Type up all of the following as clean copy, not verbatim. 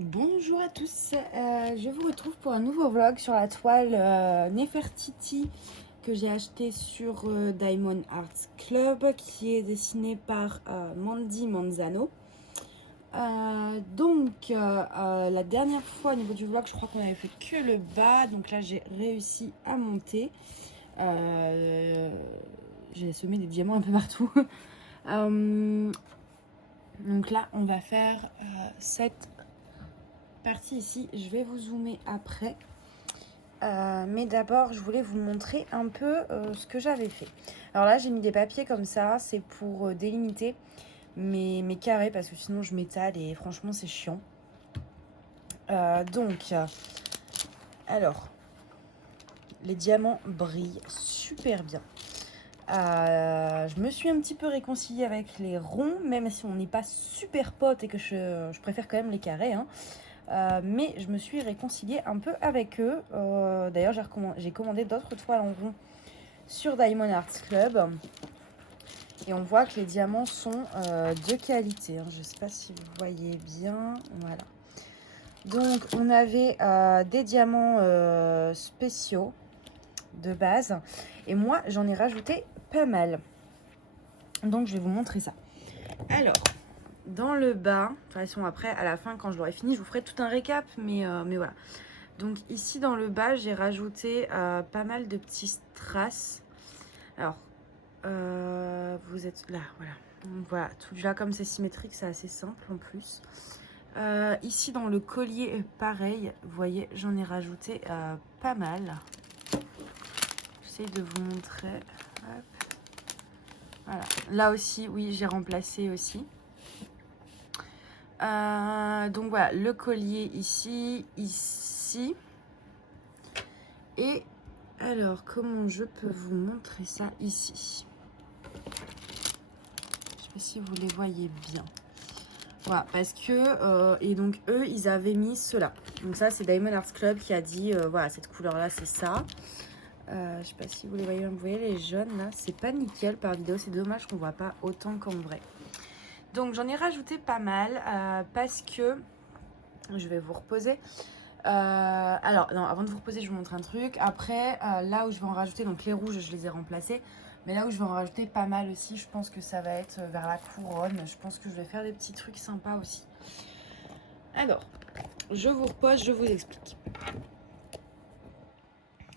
Bonjour à tous, je vous retrouve pour un nouveau vlog sur la toile Nefertiti que j'ai acheté sur Diamond Art Club, qui est dessinée par Mandy Manzano. La dernière fois au niveau du vlog, je crois qu'on avait fait que le bas, donc là j'ai réussi à monter. J'ai semé des diamants un peu partout. Donc là on va faire cette partie ici, je vais vous zoomer après. Mais d'abord, je voulais vous montrer un peu ce que j'avais fait. Alors là, j'ai mis des papiers comme ça, c'est pour délimiter mes carrés parce que sinon je m'étale et franchement c'est chiant. Alors, les diamants brillent super bien. Je me suis un petit peu réconciliée avec les ronds, même si on n'est pas super potes et que je préfère quand même les carrés, hein. Mais je me suis réconciliée un peu avec eux. D'ailleurs, j'ai commandé d'autres toiles en rond sur Diamond Art Club. Et on voit que les diamants sont de qualité, hein. Je ne sais pas si vous voyez bien. Voilà. Donc, on avait des diamants spéciaux de base. Et moi, j'en ai rajouté pas mal. Donc, je vais vous montrer ça. Alors, dans le bas, de toute façon, après, à la fin, quand je l'aurai fini, je vous ferai tout un récap. Mais voilà. Donc, ici, dans le bas, j'ai rajouté pas mal de petits strass. Alors, vous êtes là, voilà. Donc voilà, tout là comme c'est symétrique, c'est assez simple en plus. Ici dans le collier, pareil, vous voyez, j'en ai rajouté pas mal. J'essaie de vous montrer. Hop. Voilà, là aussi, oui, j'ai remplacé aussi. Donc voilà, le collier ici, ici. Et alors, comment je peux vous montrer ça ici? Je sais pas si vous les voyez bien. Voilà, parce que, et donc eux, ils avaient mis cela. Donc ça, c'est Diamond Art Club qui a dit, voilà, cette couleur-là, c'est ça. Je sais pas si vous les voyez, vous voyez les jaunes, là, c'est pas nickel par vidéo. C'est dommage qu'on voit pas autant qu'en vrai. Donc j'en ai rajouté pas mal, parce que, je vais vous reposer. Alors, non, avant de vous reposer, je vous montre un truc. Après, là où je vais en rajouter, donc les rouges, je les ai remplacés. Mais là où je vais en rajouter pas mal aussi, je pense que ça va être vers la couronne. Je pense que je vais faire des petits trucs sympas aussi. Alors, je vous repose, je vous explique.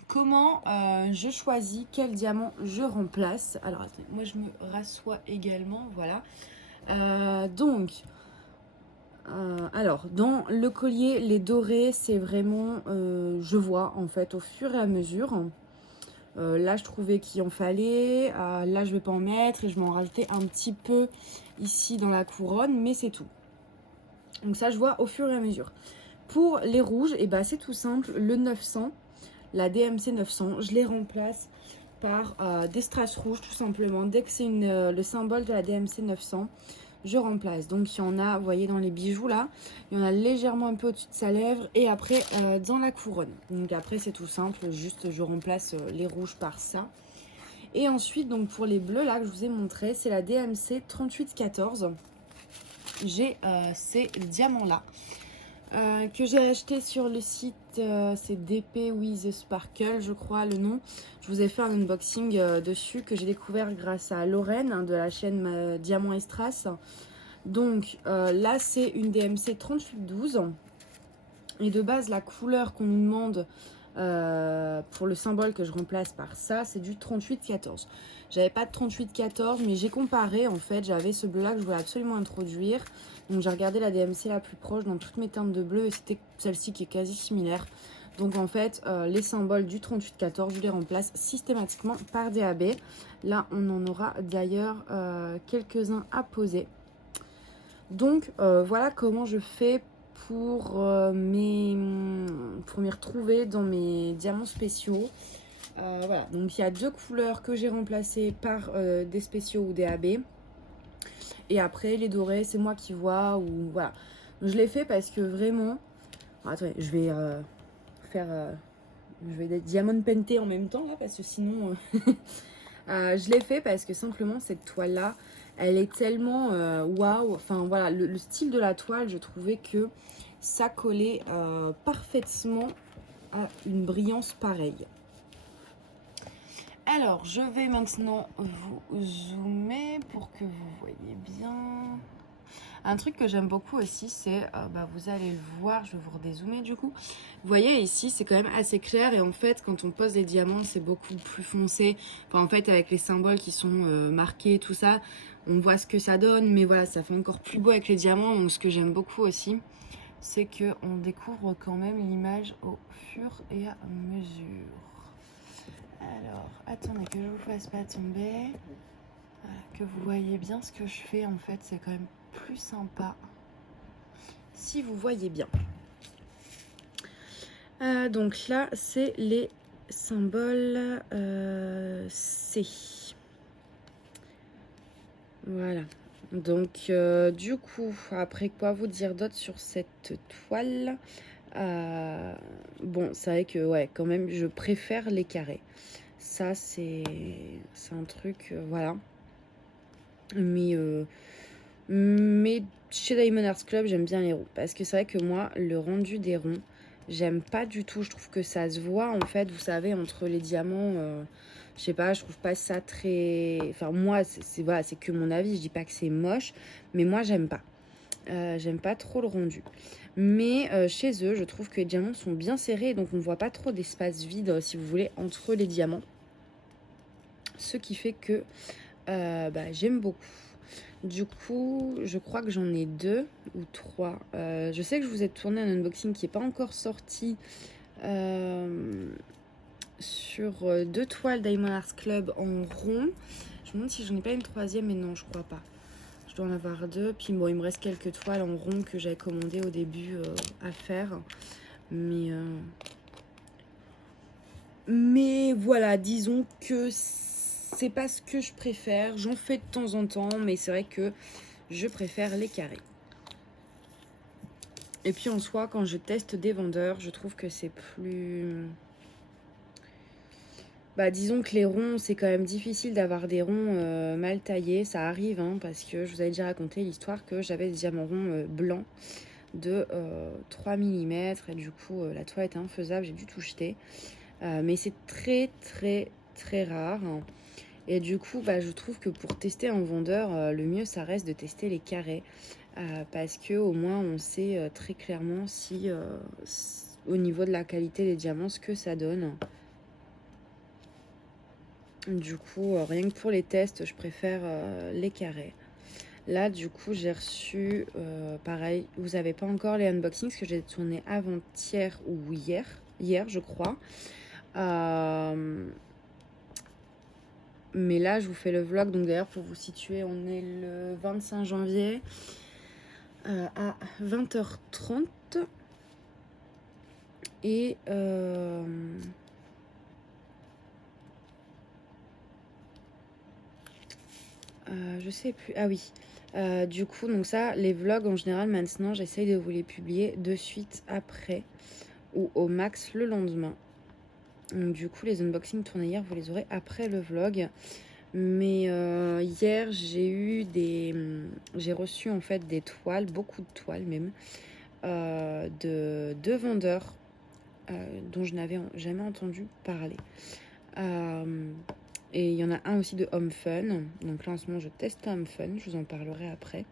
Comment je choisis quel diamant je remplace. Alors, attendez, moi je me rassois également, voilà. Alors, dans le collier, les dorés, c'est vraiment, je vois en fait au fur et à mesure. Là, je trouvais qu'il en fallait. Là, je vais pas en mettre et je vais en rajouter un petit peu ici dans la couronne, mais c'est tout. Donc ça, je vois au fur et à mesure. Pour les rouges, et ben, c'est tout simple. Le 900, la DMC 900, je les remplace par des strass rouges tout simplement. Dès que c'est le symbole de la DMC 900, je remplace. Donc il y en a, vous voyez dans les bijoux là, il y en a légèrement un peu au-dessus de sa lèvre et après dans la couronne. Donc après c'est tout simple, juste je remplace les rouges par ça. Et ensuite donc pour les bleus là que je vous ai montré, c'est la DMC 3814. J'ai ces diamants là. Que j'ai acheté sur le site, c'est DP with Sparkle, je crois le nom. Je vous ai fait un unboxing dessus que j'ai découvert grâce à Lorraine, hein, de la chaîne Diamant et Strass. Donc là, c'est une DMC 3812. Et de base, la couleur qu'on nous demande pour le symbole que je remplace par ça, c'est du 3814. J'avais pas de 3814, mais j'ai comparé en fait. J'avais ce bleu là que je voulais absolument introduire. Donc j'ai regardé la DMC la plus proche dans toutes mes teintes de bleu et c'était celle-ci qui est quasi similaire. Donc en fait, les symboles du 3814, je les remplace systématiquement par DAB. Là, on en aura d'ailleurs quelques-uns à poser. Donc voilà comment je fais pour m'y retrouver dans mes diamants spéciaux. Voilà, donc il y a deux couleurs que j'ai remplacées par des spéciaux ou des AB. Et après les dorés, c'est moi qui vois, ou voilà. Donc, je l'ai fait parce que vraiment... Bon, attendez, je vais faire... je vais des diamants pentés en même temps là, parce que sinon... je l'ai fait parce que simplement cette toile là, elle est tellement waouh. Enfin voilà, le style de la toile, je trouvais que ça collait parfaitement à une brillance pareille. Alors, je vais maintenant vous zoomer pour que vous voyez bien. Un truc que j'aime beaucoup aussi, c'est, vous allez le voir, je vais vous redézoomer du coup. Vous voyez ici, c'est quand même assez clair et en fait, quand on pose les diamants, c'est beaucoup plus foncé. Enfin, en fait, avec les symboles qui sont marqués, tout ça, on voit ce que ça donne, mais voilà, ça fait encore plus beau avec les diamants. Donc, ce que j'aime beaucoup aussi, c'est qu'on découvre quand même l'image au fur et à mesure. Alors, attendez que je vous fasse pas tomber. Voilà, que vous voyez bien ce que je fais, en fait, c'est quand même plus sympa si vous voyez bien. Donc là, c'est les symboles C. Voilà. Donc, du coup, après quoi vous dire d'autre sur cette toile? Bon, c'est vrai que, ouais, quand même, je préfère les carrés. Ça, c'est un truc, voilà. Mais chez Diamond Arts Club, j'aime bien les ronds. Parce que c'est vrai que moi, le rendu des ronds, j'aime pas du tout. Je trouve que ça se voit, en fait, vous savez, entre les diamants. Je sais pas, je trouve pas ça très... Enfin, moi, voilà, c'est que mon avis. Je dis pas que c'est moche, mais moi, j'aime pas. J'aime pas trop le rendu. Mais chez eux, je trouve que les diamants sont bien serrés. Donc, on voit pas trop d'espace vide, si vous voulez, entre les diamants. Ce qui fait que j'aime beaucoup. Du coup, je crois que j'en ai 2 ou 3. Je sais que je vous ai tourné un unboxing qui n'est pas encore sorti sur 2 toiles Diamond Art Club en rond. Je me demande si j'en ai pas une troisième, mais non, je crois pas. Je dois en avoir 2. Puis bon, il me reste quelques toiles en rond que j'avais commandé au début à faire. Mais voilà, disons que c'est pas ce que je préfère. J'en fais de temps en temps, mais c'est vrai que je préfère les carrés. Et puis en soi, quand je teste des vendeurs, je trouve que c'est plus... disons que les ronds, c'est quand même difficile d'avoir des ronds mal taillés. Ça arrive, hein, parce que je vous avais déjà raconté l'histoire que j'avais des diamants ronds blancs de 3 mm. Et du coup, la toile était infaisable, j'ai dû tout jeter. Mais c'est très, très, très rare. Et du coup, je trouve que pour tester un vendeur, le mieux, ça reste de tester les carrés. Parce que au moins, on sait très clairement si, au niveau de la qualité des diamants, ce que ça donne. Du coup, rien que pour les tests, je préfère les carrés. Là, du coup, j'ai reçu, pareil, vous n'avez pas encore les unboxings, parce que j'ai tourné avant-hier ou hier, je crois. Mais là, je vous fais le vlog. Donc d'ailleurs, pour vous situer, on est le 25 janvier à 20h30. Et je sais plus. Ah oui. Du coup, donc ça, les vlogs en général, maintenant, j'essaye de vous les publier de suite après ou au max le lendemain. Donc, du coup, les unboxings tournés hier, vous les aurez après le vlog. Mais hier, j'ai reçu en fait des toiles, beaucoup de toiles même, de deux vendeurs dont je n'avais jamais entendu parler. Et il y en a un aussi de Home Fun. Donc là, en ce moment, je teste Home Fun. Je vous en parlerai après.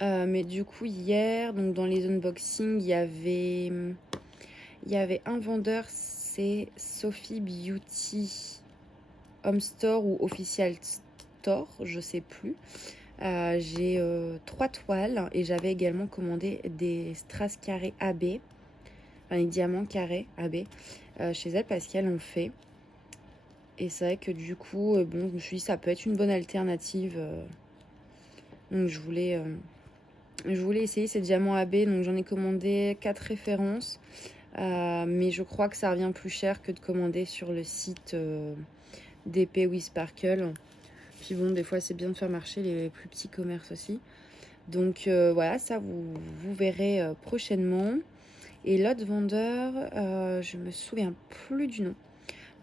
Mais du coup, hier, donc dans les unboxings, il y avait un vendeur, c'est Sophie Beauty Home Store ou Official Store, je sais plus. J'ai 3 toiles et j'avais également commandé des strass carrés AB, enfin des diamants carrés AB chez elle parce qu'elle en fait. Et c'est vrai que du coup, je me suis dit ça peut être une bonne alternative. Donc je voulais essayer ces diamants AB. Donc j'en ai commandé 4 références. Mais je crois que ça revient plus cher que de commander sur le site d'épée We Sparkle. Puis bon, des fois c'est bien de faire marcher les plus petits commerces aussi. Donc voilà, ça vous verrez prochainement. Et l'autre vendeur, je me souviens plus du nom.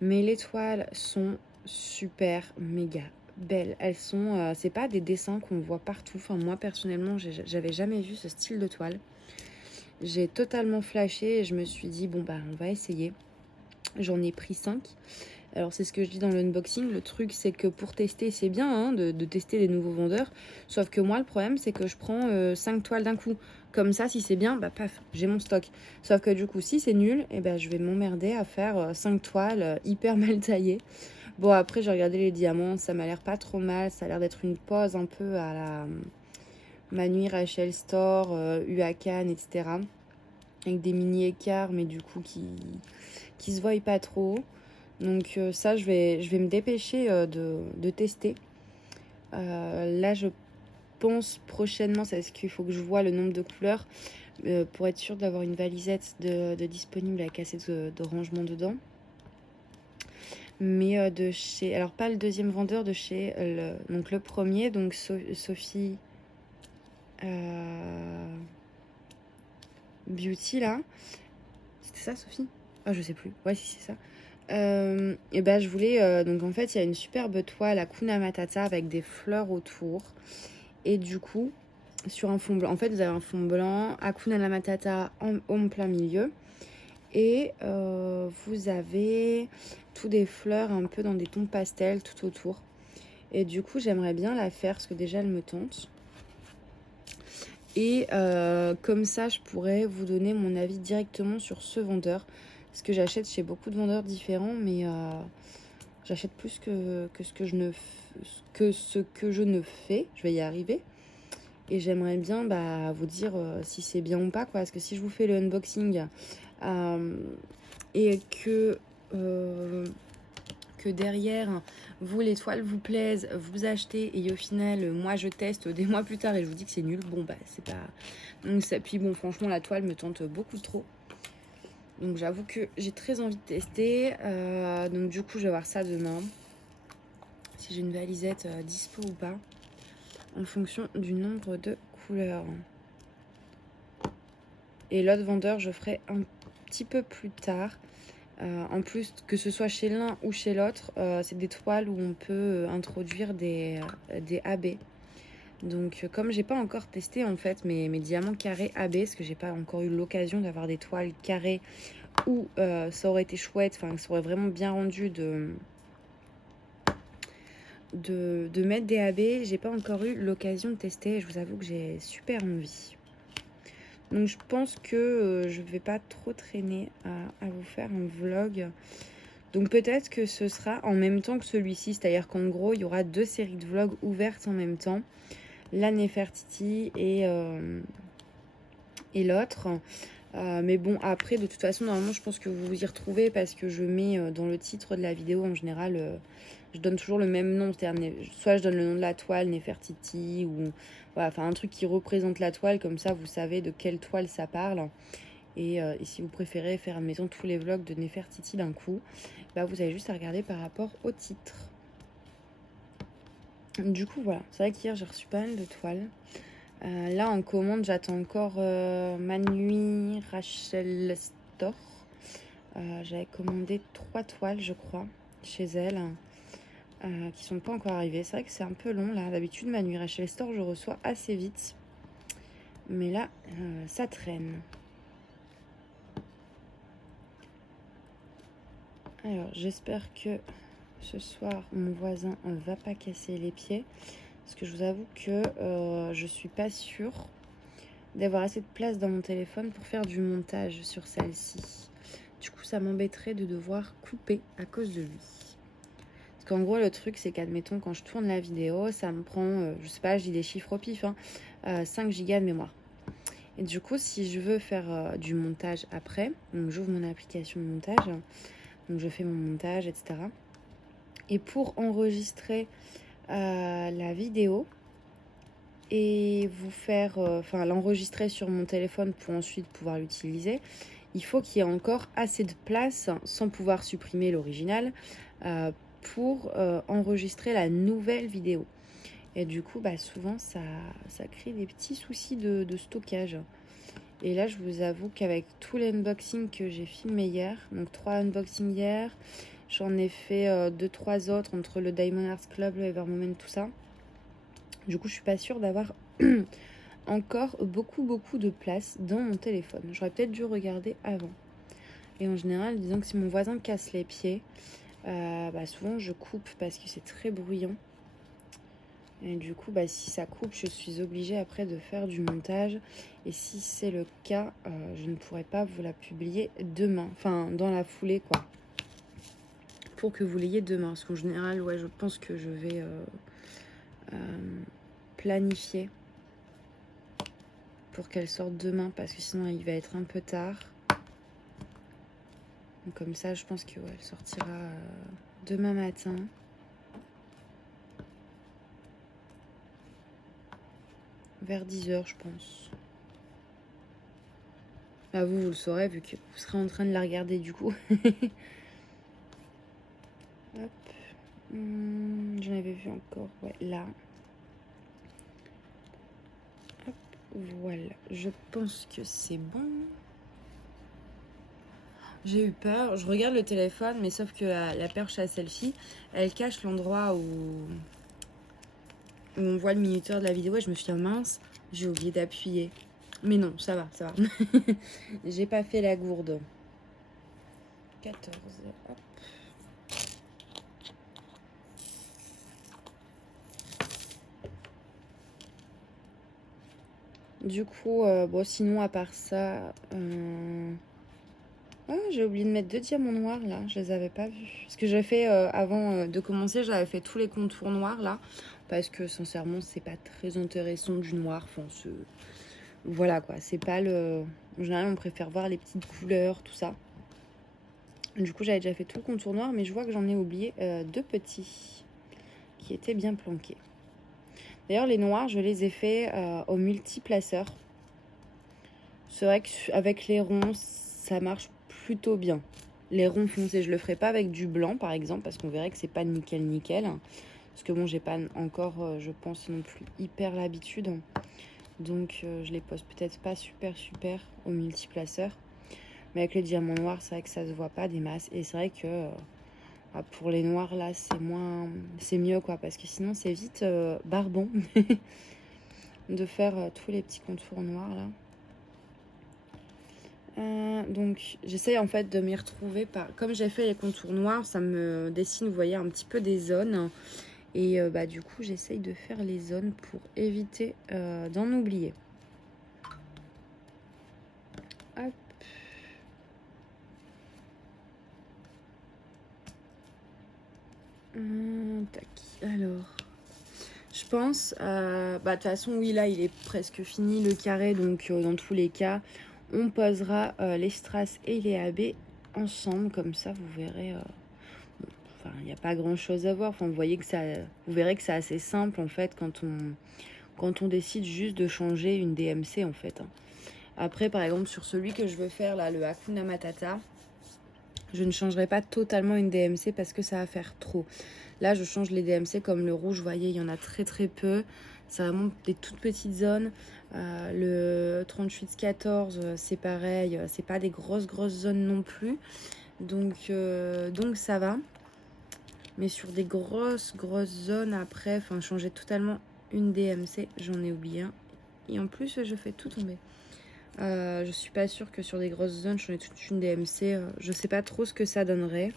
Mais les toiles sont super méga belles. Elles sont, c'est pas des dessins qu'on voit partout. Enfin, moi personnellement, j'avais jamais vu ce style de toile. J'ai totalement flashé et je me suis dit, bon bah on va essayer. J'en ai pris 5. Alors c'est ce que je dis dans l'unboxing, le truc c'est que pour tester c'est bien hein, de tester des nouveaux vendeurs, sauf que moi le problème c'est que je prends 5 toiles d'un coup, comme ça si c'est bien, bah paf, j'ai mon stock. Sauf que du coup si c'est nul, et ben je vais m'emmerder à faire 5 toiles hyper mal taillées. Bon après j'ai regardé les diamants, ça m'a l'air pas trop mal, ça a l'air d'être une pose un peu à la Manu Rachel Store, UA Cannes, etc. Avec des mini écarts mais du coup qui se voient pas trop. Donc ça, je vais me dépêcher de tester. Là, je pense prochainement, c'est ce qu'il faut que je vois le nombre de couleurs pour être sûr d'avoir une valisette de disponible avec assez de rangement dedans. Mais de chez... Alors, pas le deuxième vendeur, de chez... donc le premier, donc Sophie Beauty, là. C'était ça, Sophie? Ah, je sais plus. Ouais, si, c'est ça. Et ben je voulais donc en fait il y a une superbe toile à Kuna Matata avec des fleurs autour et du coup sur un fond blanc en fait vous avez un fond blanc Hakuna Matata en plein milieu et vous avez tous des fleurs un peu dans des tons pastels tout autour et du coup j'aimerais bien la faire parce que déjà elle me tente et comme ça je pourrais vous donner mon avis directement sur ce vendeur parce que j'achète chez beaucoup de vendeurs différents mais j'achète plus que ce que je ne fais. Je vais y arriver. Et j'aimerais bien vous dire si c'est bien ou pas. Quoi. Parce que si je vous fais le unboxing et que derrière, vous, les toiles vous plaisent, vous achetez et au final, moi, je teste des mois plus tard et je vous dis que c'est nul. Bon, c'est pas... Donc, ça, puis bon, franchement, la toile me tente beaucoup trop. Donc, j'avoue que j'ai très envie de tester. Donc, du coup, je vais voir ça demain. Si j'ai une valisette dispo ou pas, en fonction du nombre de couleurs. Et l'autre vendeur, je ferai un petit peu plus tard. En plus, que ce soit chez l'un ou chez l'autre, c'est des toiles où on peut introduire des AB. Donc, comme j'ai pas encore testé en fait mes diamants carrés AB, parce que j'ai pas encore eu l'occasion d'avoir des toiles carrées où ça aurait été chouette, enfin, ça aurait vraiment bien rendu de mettre des AB, j'ai pas encore eu l'occasion de tester et je vous avoue que j'ai super envie. Donc je pense que je vais pas trop traîner à vous faire un vlog. Donc peut-être que ce sera en même temps que celui-ci, c'est-à-dire qu'en gros il y aura 2 séries de vlogs ouvertes en même temps. La Nefertiti et l'autre. Mais bon, après, de toute façon, normalement, je pense que vous vous y retrouvez parce que je mets dans le titre de la vidéo, en général, je donne toujours le même nom. C'est-à-dire, soit je donne le nom de la toile, Nefertiti, ou voilà, enfin un truc qui représente la toile, comme ça, vous savez de quelle toile ça parle. Et si vous préférez faire, admettons, tous les vlogs de Nefertiti d'un coup, vous avez juste à regarder par rapport au titre. Du coup, voilà. C'est vrai qu'hier, j'ai reçu pas mal de toiles. Là, en commande, j'attends encore Manu Rachel Store. J'avais commandé 3 toiles, je crois, chez elle, qui sont pas encore arrivées. C'est vrai que c'est un peu long, là. D'habitude, Manu Rachel Store, je reçois assez vite. Mais là, ça traîne. Alors, j'espère que ce soir, mon voisin ne va pas casser les pieds. Parce que je vous avoue que je suis pas sûre d'avoir assez de place dans mon téléphone pour faire du montage sur celle-ci. Du coup, ça m'embêterait de devoir couper à cause de lui. Parce qu'en gros, le truc, c'est qu'admettons, quand je tourne la vidéo, ça me prend, je sais pas, je dis des chiffres au pif, 5 gigas de mémoire. Et du coup, si je veux faire du montage après, donc j'ouvre mon application de montage, donc je fais mon montage, etc. Et pour enregistrer la vidéo et vous faire, l'enregistrer sur mon téléphone pour ensuite pouvoir l'utiliser, il faut qu'il y ait encore assez de place sans pouvoir supprimer l'original pour enregistrer la nouvelle vidéo. Et du coup, souvent, ça crée des petits soucis de stockage. Et là, je vous avoue qu'avec tous les unboxings que j'ai filmés hier, donc 3 unboxings hier, J'en ai fait 2-3 autres entre le Diamond Arts Club, le Evermoment, tout ça. Du coup, je suis pas sûre d'avoir encore beaucoup de place dans mon téléphone. J'aurais peut-être dû regarder avant. Et en général, disons que si mon voisin casse les pieds, souvent je coupe parce que c'est très bruyant. Et du coup, si ça coupe, je suis obligée après de faire du montage. Et si c'est le cas, je ne pourrai pas vous la publier demain. Enfin, dans la foulée, quoi. Pour que vous l'ayez demain. Parce qu'en général, ouais, je pense que je vais planifier pour qu'elle sorte demain. Parce que sinon, il va être un peu tard. Donc, comme ça, je pense qu'elle sortira demain matin. Vers 10h, je pense. Vous le saurez vu que vous serez en train de la regarder du coup. Hop. J'en avais vu encore, ouais, là. Hop, voilà. Je pense que c'est bon. J'ai eu peur. Je regarde le téléphone, mais sauf que la perche à selfie, elle cache l'endroit où on voit le minuteur de la vidéo. Et je me suis dit, mince, j'ai oublié d'appuyer. Mais non, ça va, ça va. J'ai pas fait la gourde. 14. Hop. Du coup, sinon, à part ça... j'ai oublié de mettre 2 diamants noirs, là. Je les avais pas vus. Parce que j'ai fait, avant de commencer, j'avais fait tous les contours noirs, là. Parce que, sincèrement, c'est pas très intéressant du noir. Enfin, voilà, quoi. C'est pas le... En général, on préfère voir les petites couleurs, tout ça. Du coup, j'avais déjà fait tout le contour noir, mais je vois que j'en ai oublié 2 petits qui étaient bien planqués. D'ailleurs, les noirs, je les ai fait au multiplaceur. C'est vrai qu'avec les ronds, ça marche plutôt bien. Les ronds foncés, je le ferai pas avec du blanc, par exemple, parce qu'on verrait que c'est pas nickel. Parce que bon, j'ai pas encore, je pense, non plus hyper l'habitude. Donc, je les pose peut-être pas super au multiplaceur. Mais avec les diamants noirs, c'est vrai que ça se voit pas des masses. Et c'est vrai que... pour les noirs là c'est mieux quoi, parce que sinon c'est vite barbant de faire tous les petits contours noirs là. Donc j'essaye en fait de m'y retrouver comme j'ai fait les contours noirs, ça me dessine, vous voyez, un petit peu des zones. Et du coup j'essaye de faire les zones pour éviter d'en oublier. Hop. Tac, alors je pense, de toute façon, oui, là, il est presque fini, le carré. Donc, dans tous les cas, on posera les strass et les AB ensemble. Comme ça, vous verrez... il n'y a pas grand-chose à voir. Enfin, vous verrez que c'est assez simple, en fait, quand on décide juste de changer une DMC, en fait. Après, par exemple, sur celui que je veux faire, là, le Hakuna Matata, je ne changerai pas totalement une DMC parce que ça va faire trop. Là, je change les DMC comme le rouge. Vous voyez, il y en a très peu. C'est vraiment des toutes petites zones. Le 38-14, c'est pareil. C'est pas des grosses zones non plus. Donc ça va. Mais sur des grosses zones après, enfin, changer totalement une DMC, j'en ai oublié un. Et en plus, je fais tout tomber. Je suis pas sûre que sur des grosses zones, j'en ai toute une DMC. Je sais pas trop ce que ça donnerait.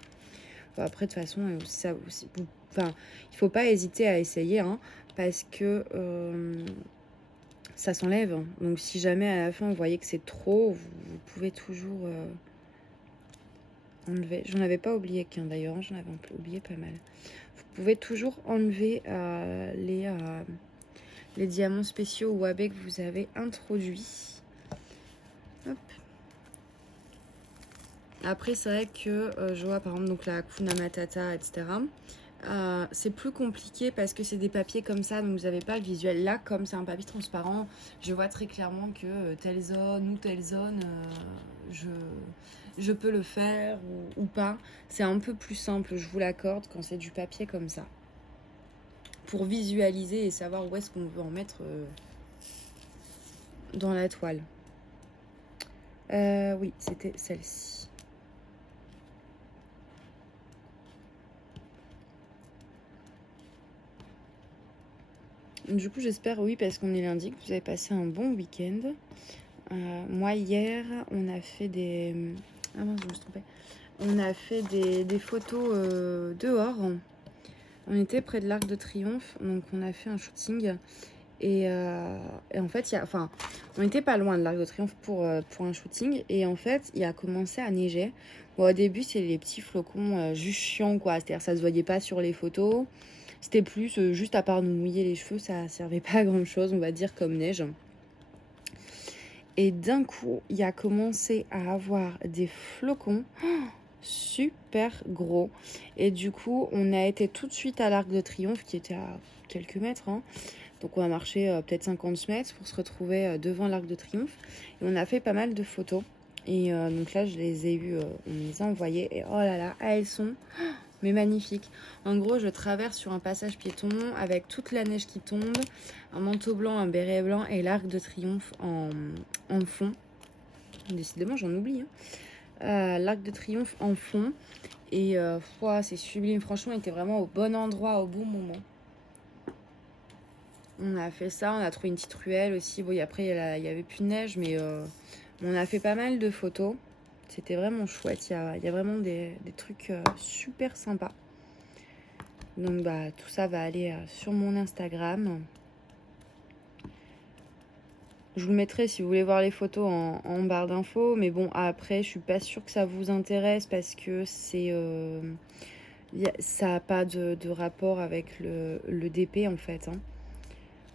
Après, de toute façon, ça aussi, il faut pas hésiter à essayer, parce que ça s'enlève. Donc, si jamais à la fin, vous voyez que c'est trop, vous pouvez toujours enlever. J'en avais pas oublié qu'un d'ailleurs, j'en avais oublié pas mal. Vous pouvez toujours enlever les diamants spéciaux ou AB que vous avez introduits. Hop. Après, c'est vrai que je vois par exemple donc la Hakuna Matata, etc. C'est plus compliqué parce que c'est des papiers comme ça, donc vous n'avez pas le visuel. Là, comme c'est un papier transparent, je vois très clairement que telle zone ou telle zone, je peux le faire ou pas. C'est un peu plus simple, je vous l'accorde, quand c'est du papier comme ça. Pour visualiser et savoir où est-ce qu'on veut en mettre dans la toile. Oui, c'était celle-ci. Du coup, j'espère, oui, parce qu'on est lundi, que vous avez passé un bon week-end. Moi, hier, on a fait des... Ah mince, je me suis trompée. On a fait des photos dehors. On était près de l'Arc de Triomphe, donc on a fait un shooting. Et en fait, on n'était pas loin de l'Arc de Triomphe pour un shooting. Et en fait, il a commencé à neiger. Bon, au début, c'est les petits flocons juste chiants, quoi. C'est-à-dire ça se voyait pas sur les photos. C'était plus juste à part nous mouiller les cheveux, ça servait pas à grand-chose, on va dire, comme neige. Et d'un coup, il a commencé à avoir des flocons super gros. Et du coup, on a été tout de suite à l'Arc de Triomphe, qui était à quelques mètres, hein. Donc on a marché peut-être 50 mètres pour se retrouver devant l'Arc de Triomphe. Et on a fait pas mal de photos. Et donc là, je les ai eues, on les a envoyées. Et oh là là, elles sont mais magnifiques. En gros, je traverse sur un passage piéton avec toute la neige qui tombe, un manteau blanc, un béret blanc et l'Arc de Triomphe en fond. Décidément, j'en oublie, hein. L'Arc de Triomphe en fond. Et c'est sublime. Franchement, il était vraiment au bon endroit, au bon moment. On a fait ça, on a trouvé une petite ruelle aussi. Bon, après, il y avait plus de neige, mais on a fait pas mal de photos. C'était vraiment chouette. Il y a vraiment des trucs super sympas. Donc, tout ça va aller sur mon Instagram. Je vous le mettrai si vous voulez voir les photos en barre d'infos. Mais bon, après, je suis pas sûre que ça vous intéresse parce que ça n'a pas de rapport avec le DP, en fait, hein.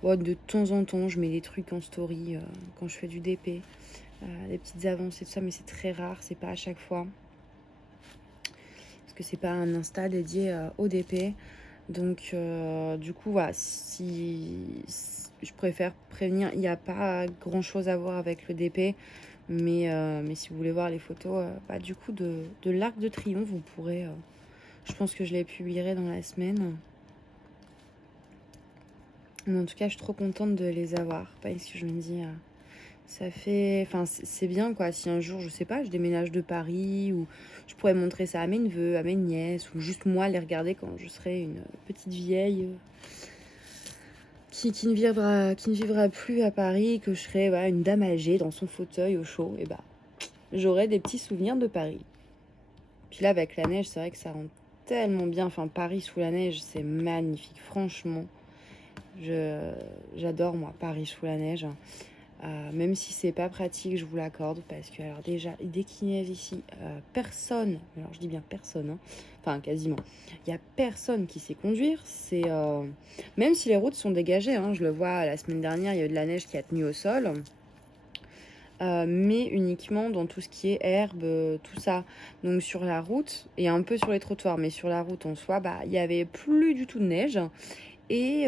Bon, de temps en temps, je mets des trucs en story quand je fais du DP. Des petites avancées, tout ça, mais c'est très rare, c'est pas à chaque fois. Parce que c'est pas un Insta dédié au DP. Donc, du coup, voilà, si je préfère prévenir, il n'y a pas grand chose à voir avec le DP. Mais si vous voulez voir les photos, du coup, de l'Arc de Triomphe, vous pourrez. Je pense que je les publierai dans la semaine. Mais en tout cas, je suis trop contente de les avoir. Parce que je me dis, ça fait... Enfin, c'est bien, quoi. Si un jour, je sais pas, je déménage de Paris, ou je pourrais montrer ça à mes neveux, à mes nièces, ou juste moi les regarder quand je serai une petite vieille qui ne vivra plus à Paris, que je serai une dame âgée dans son fauteuil au chaud. Et j'aurai des petits souvenirs de Paris. Puis là, avec la neige, c'est vrai que ça rend tellement bien. Enfin, Paris sous la neige, c'est magnifique. Franchement, j'adore, moi, Paris sous la neige. Même si c'est pas pratique, je vous l'accorde, parce que alors déjà, dès qu'il neige ici, personne, alors je dis bien personne, hein, enfin quasiment, il y a personne qui sait conduire. C'est même si les routes sont dégagées, hein, je le vois la semaine dernière, il y a eu de la neige qui a tenu au sol. Mais uniquement dans tout ce qui est herbe, tout ça. Donc sur la route, et un peu sur les trottoirs, mais sur la route en soi, il y avait plus du tout de neige. Et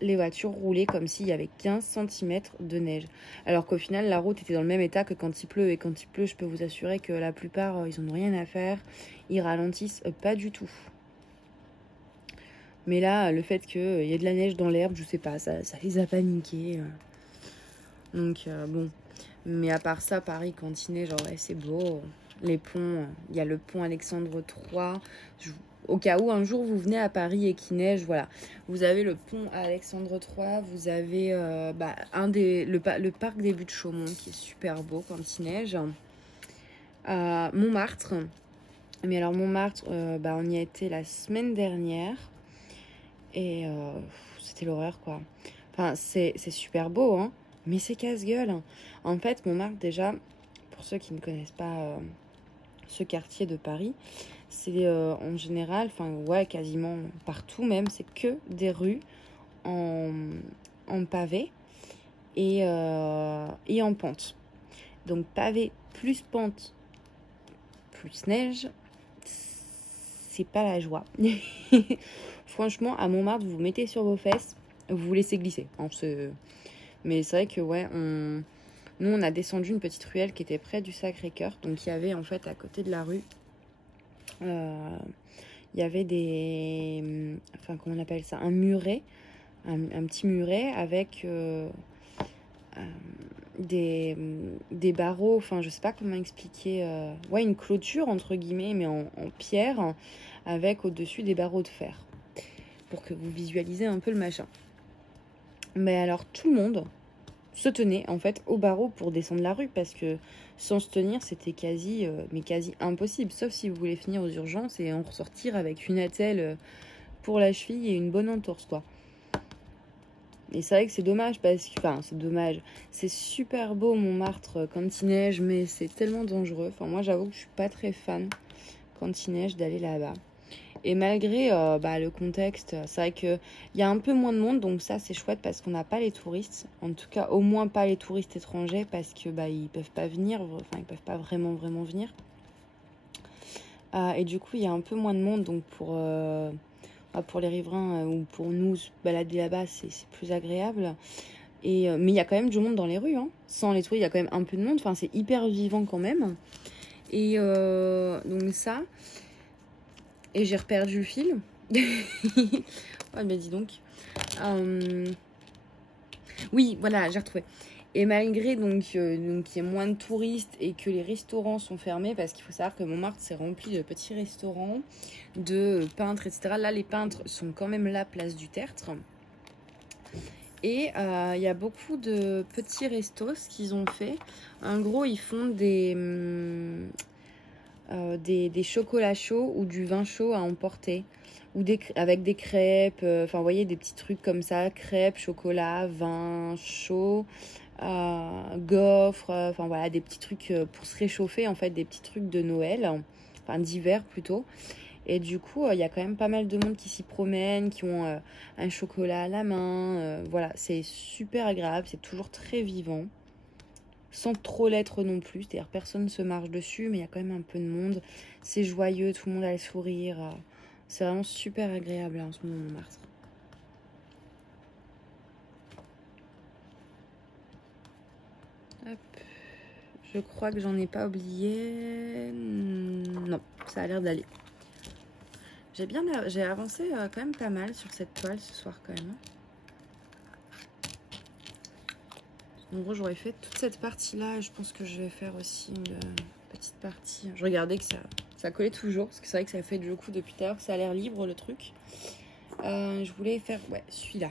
les voitures roulaient comme s'il y avait 15 cm de neige. Alors qu'au final, la route était dans le même état que quand il pleut. Et quand il pleut, je peux vous assurer que la plupart, ils n'en ont rien à faire. Ils ralentissent pas du tout. Mais là, le fait qu'il y ait de la neige dans l'herbe, je sais pas, ça les a paniqués. Donc, bon. Mais à part ça, Paris, quand il neige, genre, c'est beau. Les ponts, il y a le pont Alexandre III. Au cas où un jour vous venez à Paris et qu'il neige, voilà. Vous avez le pont Alexandre III, vous avez le parc des Buttes Chaumont qui est super beau quand il neige. Montmartre. Mais alors Montmartre, on y a été la semaine dernière. Et c'était l'horreur, quoi. Enfin, c'est super beau, hein. Mais c'est casse-gueule. En fait, Montmartre, déjà, pour ceux qui ne connaissent pas ce quartier de Paris, c'est en général, quasiment partout même, c'est que des rues en pavé et en pente. Donc pavé plus pente plus neige, c'est pas la joie. Franchement, à Montmartre, vous vous mettez sur vos fesses, vous vous laissez glisser. Mais c'est vrai que nous, on a descendu une petite ruelle qui était près du Sacré-Cœur. Donc il y avait en fait à côté de la rue, il y avait comment on appelle ça, un muret, un petit muret avec des barreaux, je sais pas comment expliquer, une clôture entre guillemets, mais en pierre, avec au-dessus des barreaux de fer. pour que vous visualisez un peu le machin. Mais alors tout le monde se tenait en fait au barreau pour descendre la rue parce que sans se tenir c'était quasi impossible, sauf si vous voulez finir aux urgences et en ressortir avec une attelle pour la cheville et une bonne entorse quoi. Et c'est vrai que c'est dommage parce que, enfin c'est dommage, c'est super beau Montmartre quand il neige, mais c'est tellement dangereux. Enfin moi j'avoue que je suis pas très fan quand il neige d'aller là-bas. Et malgré le contexte, c'est vrai qu'il y a un peu moins de monde, donc ça c'est chouette parce qu'on n'a pas les touristes. En tout cas, au moins pas les touristes étrangers parce que ils peuvent pas venir, enfin ils peuvent pas vraiment venir. Et du coup, il y a un peu moins de monde, donc pour les riverains ou pour nous se balader là-bas, c'est plus agréable. Mais il y a quand même du monde dans les rues, hein. Sans les touristes, il y a quand même un peu de monde. Enfin, c'est hyper vivant quand même. Et donc ça. Et j'ai reperdu le fil. Ouais, mais dis donc. Oui, voilà, j'ai retrouvé. Et malgré qu'il y ait moins de touristes et que les restaurants sont fermés, parce qu'il faut savoir que Montmartre, c'est rempli de petits restaurants, de peintres, etc. Là, les peintres sont quand même là, place du Tertre. Et il y a beaucoup de petits restos, ce qu'ils ont fait. En gros, ils font des chocolats chauds ou du vin chaud à emporter. Ou avec des crêpes, enfin vous voyez des petits trucs comme ça, crêpes, chocolat, vin chaud, gaufres, enfin voilà des petits trucs pour se réchauffer en fait, des petits trucs de Noël, enfin d'hiver plutôt. Et du coup il y a quand même pas mal de monde qui s'y promène, qui ont un chocolat à la main, voilà c'est super agréable, c'est toujours très vivant. Sans trop l'être non plus, c'est-à-dire personne ne se marche dessus, mais il y a quand même un peu de monde. C'est joyeux, tout le monde a le sourire. C'est vraiment super agréable en ce moment, Montmartre. Hop. Je crois que j'en ai pas oublié. Non, ça a l'air d'aller. J'ai avancé quand même pas mal sur cette toile ce soir quand même. En gros, j'aurais fait toute cette partie-là et je pense que je vais faire aussi une petite partie. Je regardais que ça collait toujours parce que c'est vrai que ça fait du coup depuis tout à l'heure que ça a l'air libre le truc. Je voulais faire celui-là.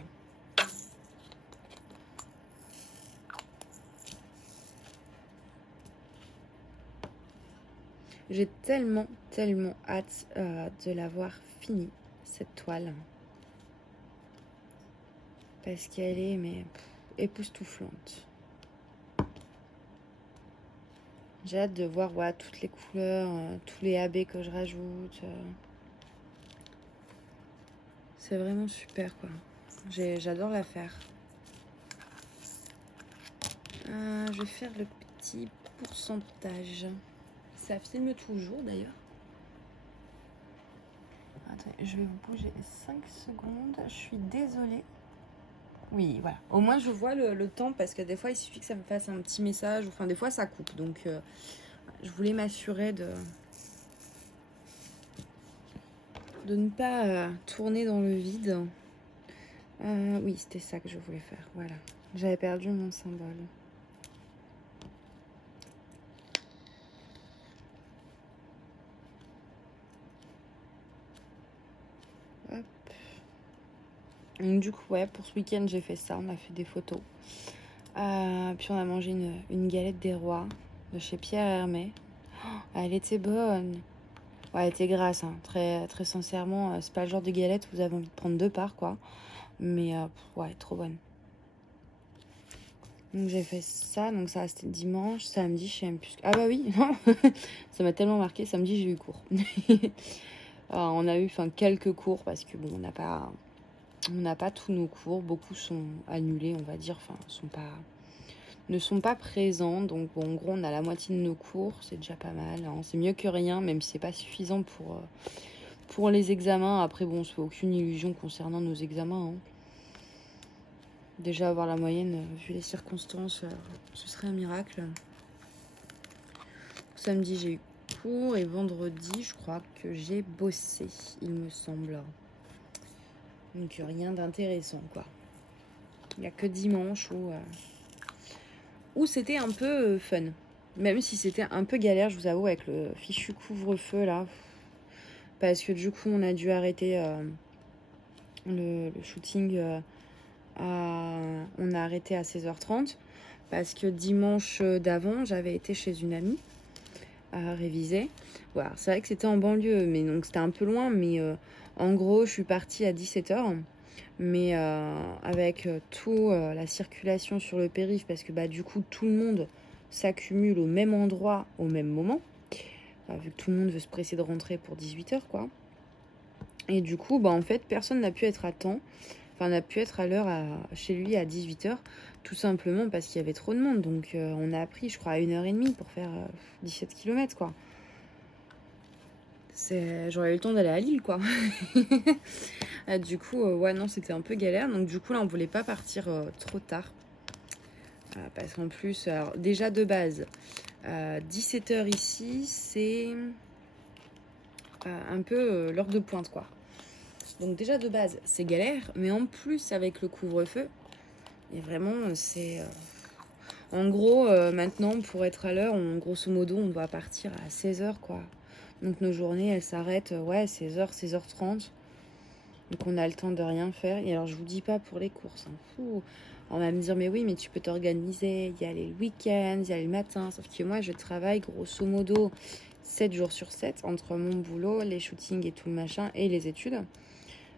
J'ai tellement hâte de l'avoir fini cette toile parce qu'elle est époustouflante. J'ai hâte de voir toutes les couleurs, tous les AB que je rajoute. C'est vraiment super quoi. J'adore la faire. Je vais faire le petit pourcentage. Ça filme toujours d'ailleurs. Attendez, je vais vous bouger 5 secondes. Je suis désolée. Oui, voilà. Au moins, je vois le temps parce que des fois, il suffit que ça me fasse un petit message. Enfin, des fois, ça coupe. Donc, je voulais m'assurer de ne pas tourner dans le vide. Oui, c'était ça que je voulais faire. Voilà. J'avais perdu mon symbole. Hop. Donc, du coup, pour ce week-end, j'ai fait ça. On a fait des photos. Puis, on a mangé une galette des rois de chez Pierre Hermé. Oh, elle était bonne. Ouais, elle était grasse. Hein. Très, très sincèrement, c'est pas le genre de galette où vous avez envie de prendre 2 parts, quoi. Mais, trop bonne. Donc, j'ai fait ça. Donc, ça, c'était dimanche. Samedi, je sais même plus. Ah, bah oui, non. Ça m'a tellement marqué. Samedi, j'ai eu cours. On a eu quelques cours parce que, bon, on n'a pas tous nos cours. Beaucoup sont annulés, on va dire. Enfin, ne sont pas présents. Donc, bon, en gros, on a la moitié de nos cours. C'est déjà pas mal. Hein. C'est mieux que rien, même si c'est pas suffisant pour les examens. Après, bon, on se fait aucune illusion concernant nos examens. Hein. Déjà, avoir la moyenne, vu les circonstances, ce serait un miracle. Samedi, j'ai eu cours et vendredi, je crois que j'ai bossé, il me semble. Donc, rien d'intéressant, quoi. Il n'y a que dimanche où c'était un peu fun. Même si c'était un peu galère, je vous avoue, avec le fichu couvre-feu, là. Parce que du coup, on a dû arrêter Le shooting, on a arrêté à 16h30 parce que dimanche d'avant, j'avais été chez une amie à réviser. Voilà, c'est vrai que c'était en banlieue, mais donc c'était un peu loin, mais en gros, je suis partie à 17h. Mais avec tout la circulation sur le périph', parce que bah, du coup, tout le monde s'accumule au même endroit au même moment, vu que tout le monde veut se presser de rentrer pour 18h, quoi. Et du coup, bah, en fait, personne n'a pu être à temps, enfin, n'a pu être à l'heure chez lui à 18h, tout simplement parce qu'il y avait trop de monde. Donc, on a pris, je crois, 1h30 pour faire 17 km, quoi. J'aurais eu le temps d'aller à Lille, quoi. Du coup, ouais, non, c'était un peu galère. Donc, du coup, là, on voulait pas partir trop tard. Parce qu'en plus, alors, déjà de base, 17h ici, c'est un peu l'heure de pointe, quoi. Donc, déjà de base, c'est galère. Mais en plus, avec le couvre-feu, et vraiment, c'est... En gros, maintenant, pour être à l'heure, grosso modo, on doit partir à 16h, quoi. Donc, nos journées, elles s'arrêtent, ouais, 16h, 16h30. Donc on a le temps de rien faire. Et alors je vous dis pas pour les courses, hein. Fou. On va me dire mais oui mais tu peux t'organiser, il y a les week-ends, il y a les matins. Sauf que moi je travaille grosso modo 7 jours sur 7 entre mon boulot, les shootings et tout le machin et les études.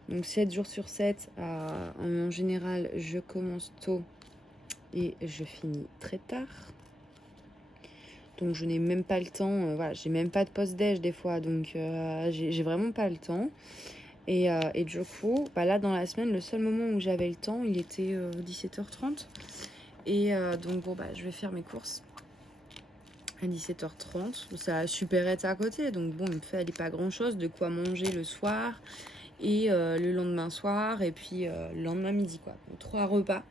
Donc 7 jours sur 7, en général je commence tôt et je finis très tard. Donc je n'ai même pas le temps, voilà, j'ai même pas de post-déj des fois, donc j'ai vraiment pas le temps. Et du coup, bah là, dans la semaine, le seul moment où j'avais le temps, il était 17h30. Donc, bon, bah, je vais faire mes courses à 17h30. Ça a super être à côté. Donc, bon, il me fallait pas grand-chose. De quoi manger le soir et le lendemain soir. Et puis, le lendemain midi, quoi. Donc, 3 repas.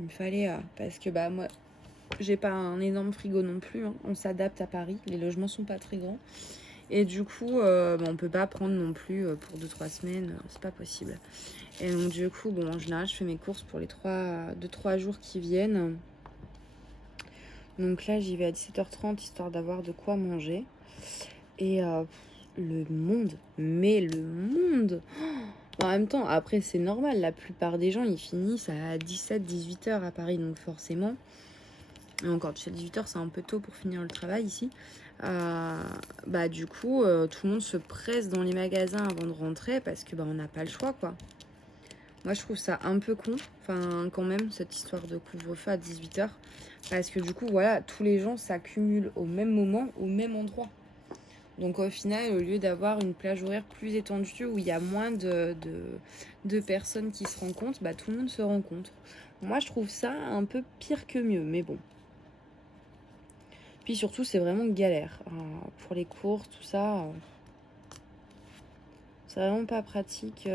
Il me fallait... parce que, bah, moi, j'ai pas un énorme frigo non plus, hein. On s'adapte à Paris. Les logements sont pas très grands. Et du coup, bah, on peut pas prendre non plus pour 2-3 semaines, c'est pas possible. Et donc du coup, bon, en général, je fais mes courses pour les 2-3 jours qui viennent. Donc là, j'y vais à 17h30 histoire d'avoir de quoi manger. Et le monde, mais le monde en même temps, après, c'est normal, la plupart des gens, ils finissent à 17-18h à Paris, donc forcément... Et encore, tu sais, 18h, c'est un peu tôt pour finir le travail ici. Bah du coup, tout le monde se presse dans les magasins avant de rentrer parce que bah on n'a pas le choix, quoi. Moi, je trouve ça un peu con, enfin quand même, cette histoire de couvre-feu à 18h. Parce que du coup, voilà, tous les gens s'accumulent au même moment, au même endroit. Donc au final, au lieu d'avoir une plage horaire plus étendue où il y a moins de personnes qui se rencontrent, bah tout le monde se rencontre. Moi, je trouve ça un peu pire que mieux, mais bon. Puis surtout, c'est vraiment galère. Pour les courses, tout ça, c'est vraiment pas pratique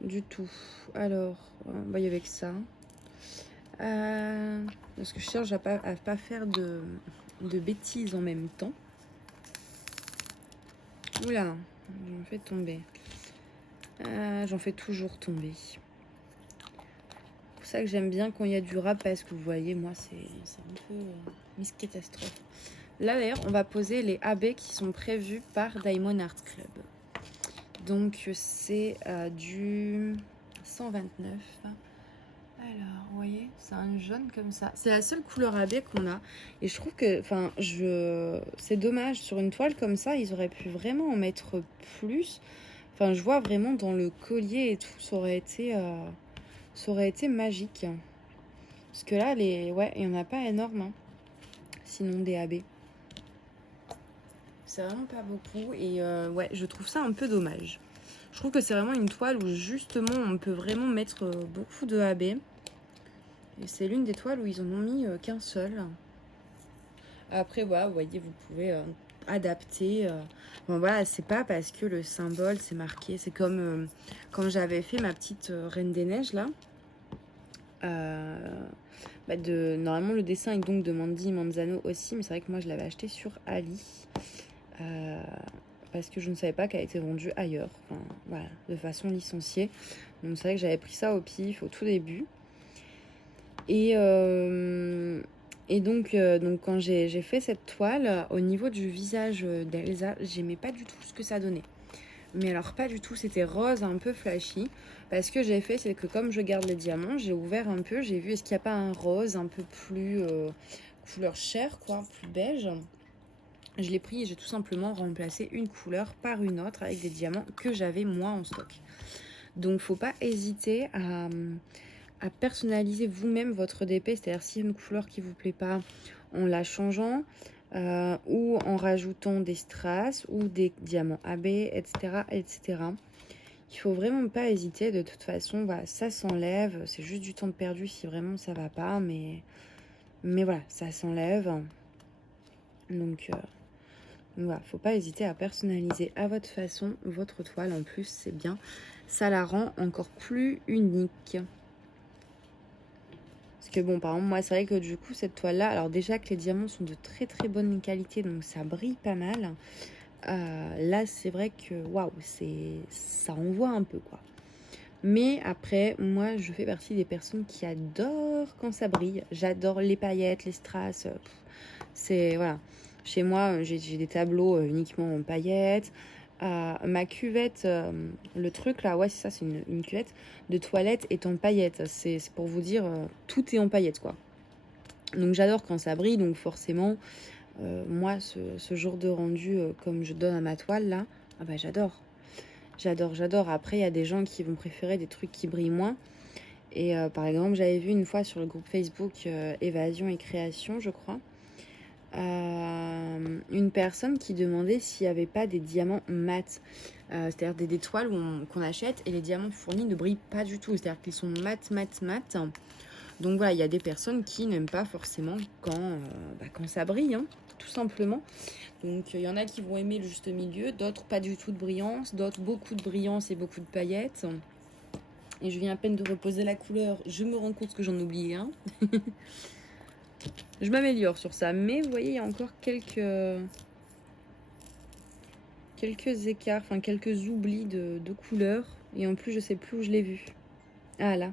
du tout. Alors, bah, il y avait que ça. Parce que je cherche à pas faire de bêtises en même temps. Oula, j'en fais tomber. J'en fais toujours tomber. C'est pour ça que j'aime bien quand il y a du rap, parce que vous voyez, moi, c'est un peu Miss Catastrophe. Là, d'ailleurs, on va poser les AB qui sont prévus par Diamond Art Club. Donc, c'est du 129. Alors, vous voyez, c'est un jaune comme ça. C'est la seule couleur AB qu'on a. Et je trouve que, enfin, c'est dommage. Sur une toile comme ça, ils auraient pu vraiment en mettre plus. Enfin, je vois vraiment dans le collier et tout, ça aurait été magique. Parce que là, ouais, il n'y en a pas énorme, hein. Sinon, des AB. C'est vraiment pas beaucoup. Et ouais, je trouve ça un peu dommage. Je trouve que c'est vraiment une toile où justement on peut vraiment mettre beaucoup de AB. Et c'est l'une des toiles où ils en ont mis qu'un seul. Après, voilà, vous voyez, vous pouvez adapter. Bon, voilà, c'est pas parce que le symbole c'est marqué. C'est comme quand j'avais fait ma petite Reine des Neiges là. Normalement, le dessin est donc de Mandy Manzano aussi, mais c'est vrai que moi je l'avais acheté sur Ali. Parce que je ne savais pas qu'elle était vendue ailleurs, enfin, voilà, de façon licenciée. Donc c'est vrai que j'avais pris ça au pif au tout début. Et donc quand j'ai fait cette toile, au niveau du visage d'Elsa, j'aimais pas du tout ce que ça donnait. Mais alors pas du tout, c'était rose un peu flashy. Parce que j'ai fait, c'est que comme je garde les diamants, j'ai ouvert un peu, j'ai vu est-ce qu'il n'y a pas un rose un peu plus couleur chair, quoi, plus beige. Je l'ai pris et j'ai tout simplement remplacé une couleur par une autre avec des diamants que j'avais moi en stock. Donc faut pas hésiter à personnaliser vous-même votre DP, c'est-à-dire s'il y a une couleur qui vous plaît pas, en la changeant ou en rajoutant des strass ou des diamants AB, etc., etc. Il faut vraiment pas hésiter. De toute façon, voilà, ça s'enlève. C'est juste du temps de perdu si vraiment ça va pas, mais voilà, ça s'enlève. Donc voilà, faut pas hésiter à personnaliser à votre façon votre toile. En plus, c'est bien, ça la rend encore plus unique. Parce que bon, par exemple, moi, c'est vrai que du coup, cette toile-là, alors déjà que les diamants sont de très très bonne qualité, donc ça brille pas mal. Là, c'est vrai que waouh, ça envoie un peu, quoi. Mais après, moi, je fais partie des personnes qui adorent quand ça brille. J'adore les paillettes, les strass. C'est voilà. Chez moi, j'ai des tableaux uniquement en paillettes. Ma cuvette, le truc là, ouais, c'est ça, c'est une cuvette de toilette est en paillettes. C'est pour vous dire, tout est en paillettes, quoi. Donc j'adore quand ça brille, donc forcément, moi, ce genre de rendu comme je donne à ma toile là, ah bah j'adore. J'adore, j'adore. Après, il y a des gens qui vont préférer des trucs qui brillent moins. Et par exemple, j'avais vu une fois sur le groupe Facebook Évasion et Création, je crois, une personne qui demandait s'il n'y avait pas des diamants mat. C'est-à-dire des toiles qu'on achète et les diamants fournis ne brillent pas du tout. C'est-à-dire qu'ils sont mat, mat, mat. Donc voilà, il y a des personnes qui n'aiment pas forcément quand ça brille, hein, tout simplement. Donc il y en a qui vont aimer le juste milieu, d'autres pas du tout de brillance, d'autres beaucoup de brillance et beaucoup de paillettes. Et je viens à peine de reposer la couleur, je me rends compte que j'en oublie un. Je m'améliore sur ça, mais vous voyez, il y a encore quelques écarts, enfin quelques oublis de couleurs. Et en plus, je sais plus où je l'ai vu. Ah là.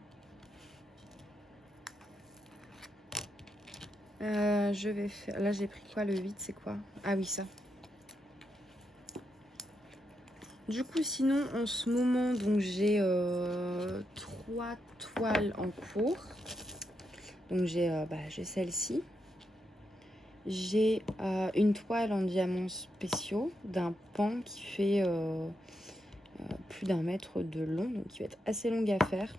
Je vais faire... Là, j'ai pris quoi? Le 8, c'est quoi? Ah oui, ça. Du coup, sinon, en ce moment, donc j'ai 3 toiles en cours. Donc, j'ai celle-ci. J'ai une toile en diamants spéciaux d'un pan qui fait plus d'1 mètre de long. Donc, qui va être assez longue à faire.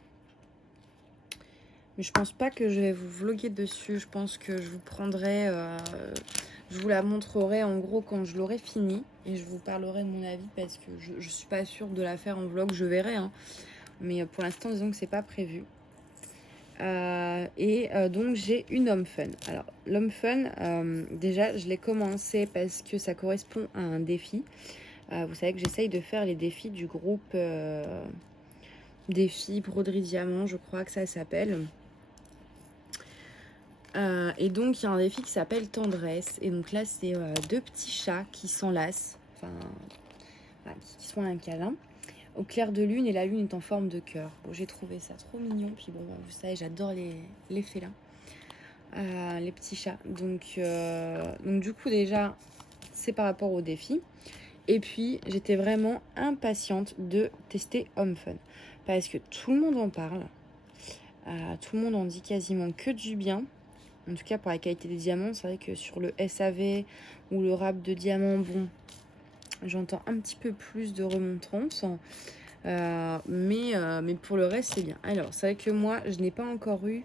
Mais je pense pas que je vais vous vloguer dessus. Je pense que je vous prendrai... je vous la montrerai en gros quand je l'aurai fini. Et je vous parlerai de mon avis parce que je suis pas sûre de la faire en vlog. Je verrai. Hein. Mais pour l'instant, disons que c'est pas prévu. Donc, j'ai une Homme Fun. Alors, l'Homme Fun, déjà, je l'ai commencé parce que ça correspond à un défi. Vous savez que j'essaye de faire les défis du groupe Défi Broderie Diamant, je crois que ça s'appelle. Et donc, il y a un défi qui s'appelle Tendresse. Et donc là, c'est 2 petits chats qui s'enlacent, enfin, qui sont un câlin, au clair de lune. Et la lune est en forme de cœur. Bon, j'ai trouvé ça trop mignon. Puis bon, vous savez, j'adore les félins, les petits chats. Donc du coup, déjà, c'est par rapport au défi. Et puis, j'étais vraiment impatiente de tester Homme Fun. Parce que tout le monde en parle. Tout le monde en dit quasiment que du bien. En tout cas, pour la qualité des diamants, c'est vrai que sur le SAV ou le rap de diamants, bon, j'entends un petit peu plus de remontrances. Mais pour le reste, c'est bien. Alors, c'est vrai que moi, je n'ai pas encore eu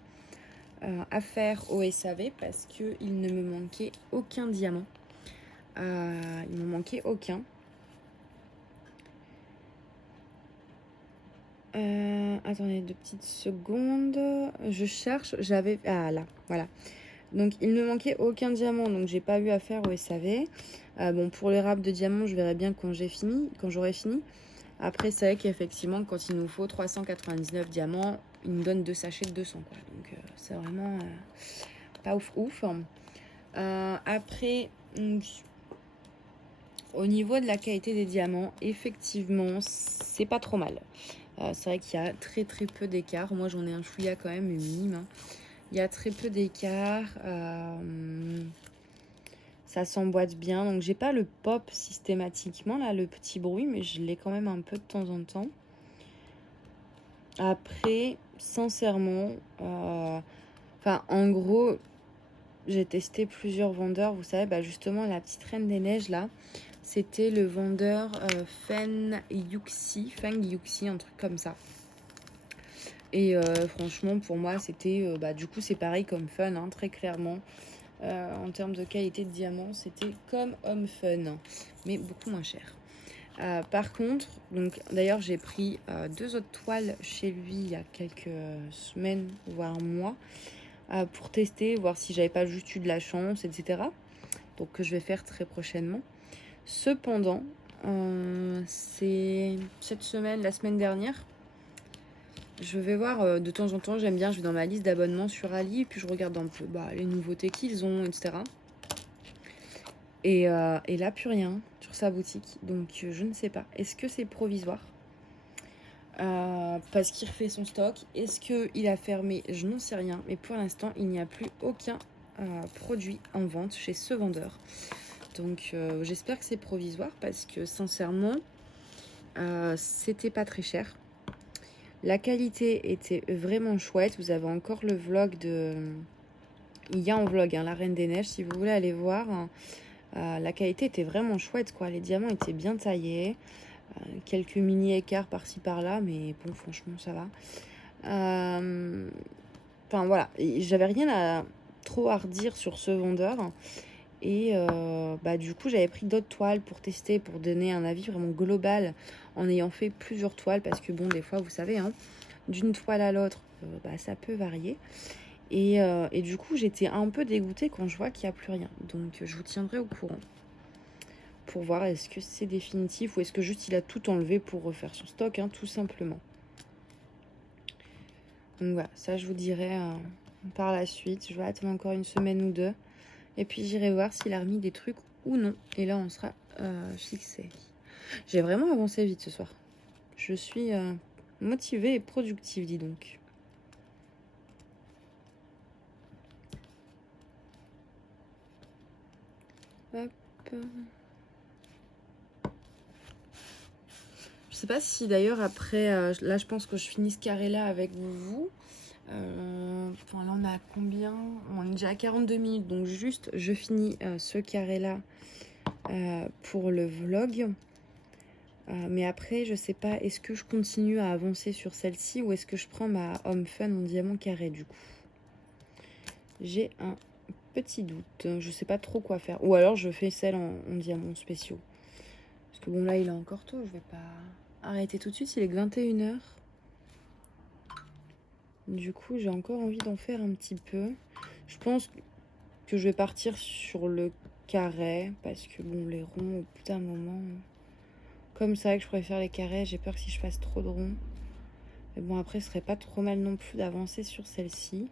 affaire au SAV parce qu'il ne me manquait aucun diamant. Il ne me manquait aucun. Attendez 2 petites secondes. Je cherche. J'avais... Ah là, voilà. Donc, il ne manquait aucun diamant. Donc, j'ai pas eu affaire au SAV. Bon, pour les râpes de diamants, je verrai bien quand j'aurai fini. Après, c'est vrai qu'effectivement, quand il nous faut 399 diamants, il nous donne 2 sachets de 200, quoi. Donc, c'est vraiment pas ouf. Après, au niveau de la qualité des diamants, effectivement, c'est pas trop mal. C'est vrai qu'il y a très peu d'écart. Moi, j'en ai un chouïa quand même, mais minime. Hein. Il y a très peu d'écart. Ça s'emboîte bien. Donc j'ai pas le pop systématiquement, là, le petit bruit, mais je l'ai quand même un peu de temps en temps. Après, sincèrement, en gros, j'ai testé plusieurs vendeurs. Vous savez, bah justement, la petite Reine des Neiges, là, c'était le vendeur Feng Yuxi, un truc comme ça. Et franchement, pour moi, c'était... du coup, c'est pareil comme Fun, hein, très clairement. En termes de qualité de diamant, c'était comme Home Fun, mais beaucoup moins cher. Par contre, donc d'ailleurs j'ai pris 2 autres toiles chez lui il y a quelques semaines, voire un mois, pour tester, voir si j'avais pas juste eu de la chance, etc. Donc que je vais faire très prochainement. Cependant, c'est cette semaine, la semaine dernière, je vais voir de temps en temps, j'aime bien, je vais dans ma liste d'abonnements sur Ali, et puis je regarde un peu les nouveautés qu'ils ont, etc. Et là, plus rien sur sa boutique. Donc, je ne sais pas. Est-ce que c'est provisoire parce qu'il refait son stock? Est-ce qu'il a fermé? Je n'en sais rien. Mais pour l'instant, il n'y a plus aucun produit en vente chez ce vendeur. Donc, j'espère que c'est provisoire parce que, sincèrement, c'était pas très cher. La qualité était vraiment chouette. Vous avez encore le vlog de... Il y a un vlog, hein, La Reine des Neiges, si vous voulez aller voir. La qualité était vraiment chouette, quoi. Les diamants étaient bien taillés. Quelques mini écarts par-ci par-là, mais bon, franchement, ça va. Voilà, j'avais rien à trop à redire sur ce vendeur. Et du coup, j'avais pris d'autres toiles pour tester, pour donner un avis vraiment global en ayant fait plusieurs toiles. Parce que bon, des fois, vous savez, hein, d'une toile à l'autre, ça peut varier. Et du coup, j'étais un peu dégoûtée quand je vois qu'il n'y a plus rien. Donc, je vous tiendrai au courant pour voir est-ce que c'est définitif ou est-ce que juste il a tout enlevé pour refaire son stock, hein, tout simplement. Donc voilà, ça je vous dirai par la suite. Je vais attendre encore une semaine ou deux. Et puis j'irai voir s'il a remis des trucs ou non. Et là, on sera fixé. J'ai vraiment avancé vite ce soir. Je suis motivée et productive, dis donc. Hop. Je sais pas si d'ailleurs après, là je pense que je finis ce carré là avec vous. Là on a combien? On est déjà à 42 minutes, donc juste je finis ce carré là pour le vlog. Mais après je sais pas, est-ce que je continue à avancer sur celle-ci ou est-ce que je prends ma Home Fun en diamant carré du coup? J'ai un petit doute, je sais pas trop quoi faire. Ou alors je fais celle en diamants spéciaux. Parce que bon là il est encore tôt, je vais pas arrêter tout de suite, il est que 21h. Du coup j'ai encore envie d'en faire un petit peu. Je pense que je vais partir sur le carré. Parce que bon les ronds au bout d'un moment... Comme ça que je préfère les carrés, j'ai peur que si je fasse trop de ronds. Mais bon après ce serait pas trop mal non plus d'avancer sur celle-ci.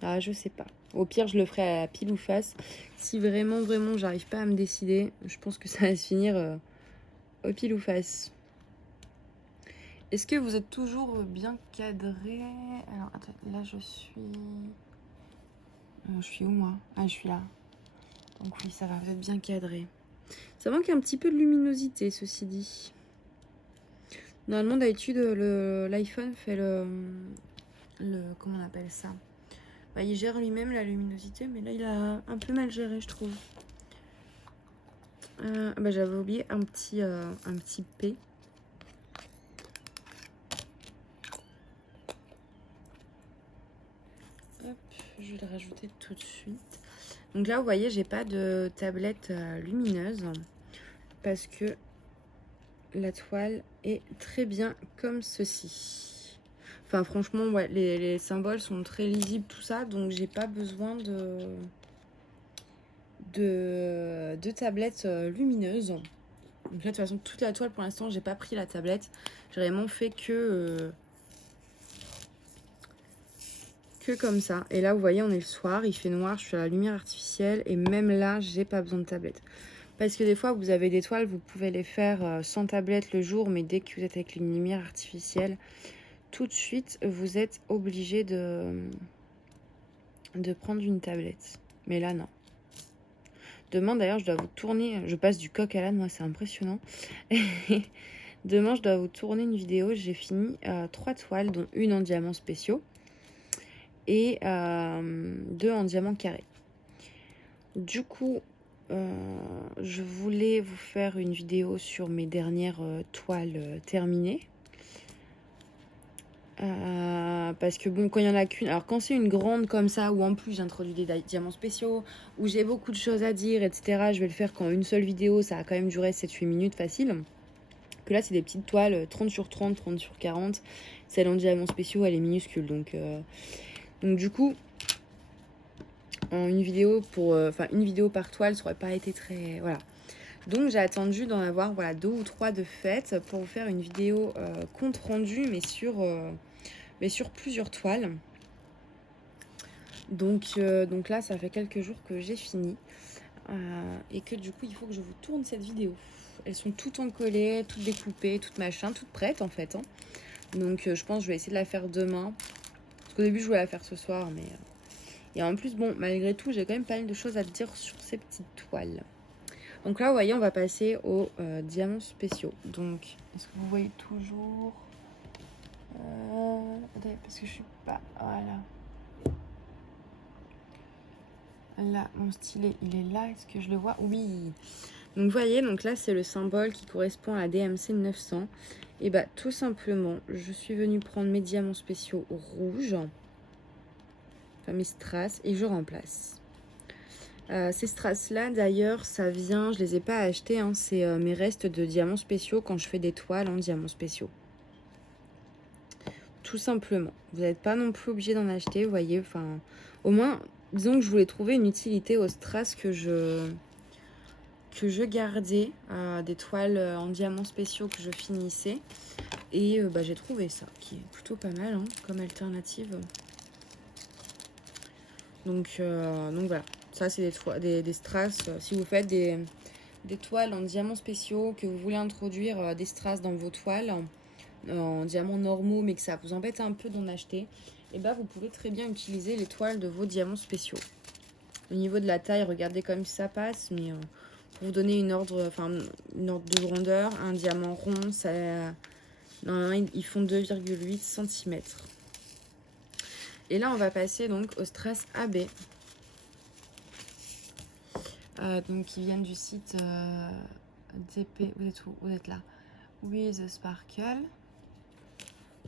Ah je sais pas. Au pire je le ferai à la pile ou face. Si vraiment j'arrive pas à me décider, je pense que ça va se finir au pile ou face. Est-ce que vous êtes toujours bien cadré? Alors, attends, là, je suis où, moi? Ah, je suis là. Donc oui, ça va, vous êtes bien cadré. Ça manque un petit peu de luminosité, ceci dit. Normalement, d'habitude, l'iPhone fait comment on appelle ça? Il gère lui-même la luminosité, mais là, il a un peu mal géré, je trouve. J'avais oublié un petit P. Hop, je vais le rajouter tout de suite. Donc là, vous voyez, j'ai pas de tablette lumineuse parce que la toile est très bien comme ceci. Enfin, franchement, ouais, les symboles sont très lisibles, tout ça, donc j'ai pas besoin de tablette lumineuse. Donc là, de toute façon, toute la toile, pour l'instant, j'ai pas pris la tablette. J'ai vraiment fait que comme ça. Et là, vous voyez, on est le soir, il fait noir, je suis à la lumière artificielle. Et même là, j'ai pas besoin de tablette. Parce que des fois, vous avez des toiles, vous pouvez les faire sans tablette le jour. Mais dès que vous êtes avec une lumière artificielle, tout de suite, vous êtes obligé de prendre une tablette. Mais là, non. Demain, d'ailleurs, je dois vous tourner... Je passe du coq à l'âne, moi, c'est impressionnant. Demain, je dois vous tourner une vidéo. J'ai fini 3 toiles, dont une en diamants spéciaux et 2 en diamants carrés. Du coup, je voulais vous faire une vidéo sur mes dernières toiles terminées. Parce que bon, quand il y en a qu'une, alors quand c'est une grande comme ça, où en plus j'introduis des diamants spéciaux, où j'ai beaucoup de choses à dire, etc., je vais le faire qu'en une seule vidéo, ça a quand même duré 7-8 minutes facile. Que là, c'est des petites toiles 30 sur 30, 30 sur 40. Celle en diamants spéciaux, elle est minuscule. Donc du coup, en une vidéo une vidéo par toile, ça aurait pas été très... Voilà. Donc j'ai attendu d'en avoir 2 ou 3 de faites pour vous faire une vidéo compte rendu, mais sur plusieurs toiles. Donc là, ça fait quelques jours que j'ai fini. Et que du coup, il faut que je vous tourne cette vidéo. Elles sont toutes encollées, toutes découpées, toutes machin, toutes prêtes en fait. Donc je pense que je vais essayer de la faire demain. Parce qu'au début, je voulais la faire ce soir. Mais et en plus, bon, malgré tout, j'ai quand même pas mal de choses à dire sur ces petites toiles. Donc là, vous voyez, on va passer aux diamants spéciaux. Donc, est-ce que vous voyez toujours attendez, parce que je suis pas... Voilà. Là, mon stylet, il est là. Est-ce que je le vois? Oui. Donc, vous voyez, donc là, c'est le symbole qui correspond à la DMC 900. Et bah, tout simplement, je suis venue prendre mes diamants spéciaux rouges. Enfin, mes strass. Et je remplace. Ces strass-là, d'ailleurs, ça vient... Je les ai pas achetés. Hein, c'est mes restes de diamants spéciaux quand je fais des toiles en diamants spéciaux. Tout simplement. Vous n'êtes pas non plus obligé d'en acheter, vous voyez. Enfin, au moins, disons que je voulais trouver une utilité aux strass que je gardais, des toiles en diamants spéciaux que je finissais. Et j'ai trouvé ça, qui est plutôt pas mal comme alternative. Donc voilà, ça c'est des strass. Si vous faites des toiles en diamants spéciaux, que vous voulez introduire des strass dans vos toiles, en diamants normaux, mais que ça vous embête un peu d'en acheter, et vous pouvez très bien utiliser les toiles de vos diamants spéciaux. Au niveau de la taille, regardez comme ça passe, mais pour vous donner une ordre de grandeur, un diamant rond, ça, normalement, ils font 2,8 cm. Et là, on va passer donc au strass AB. Donc, qui viennent du site DP. Vous êtes où? Vous êtes là. With Sparkle.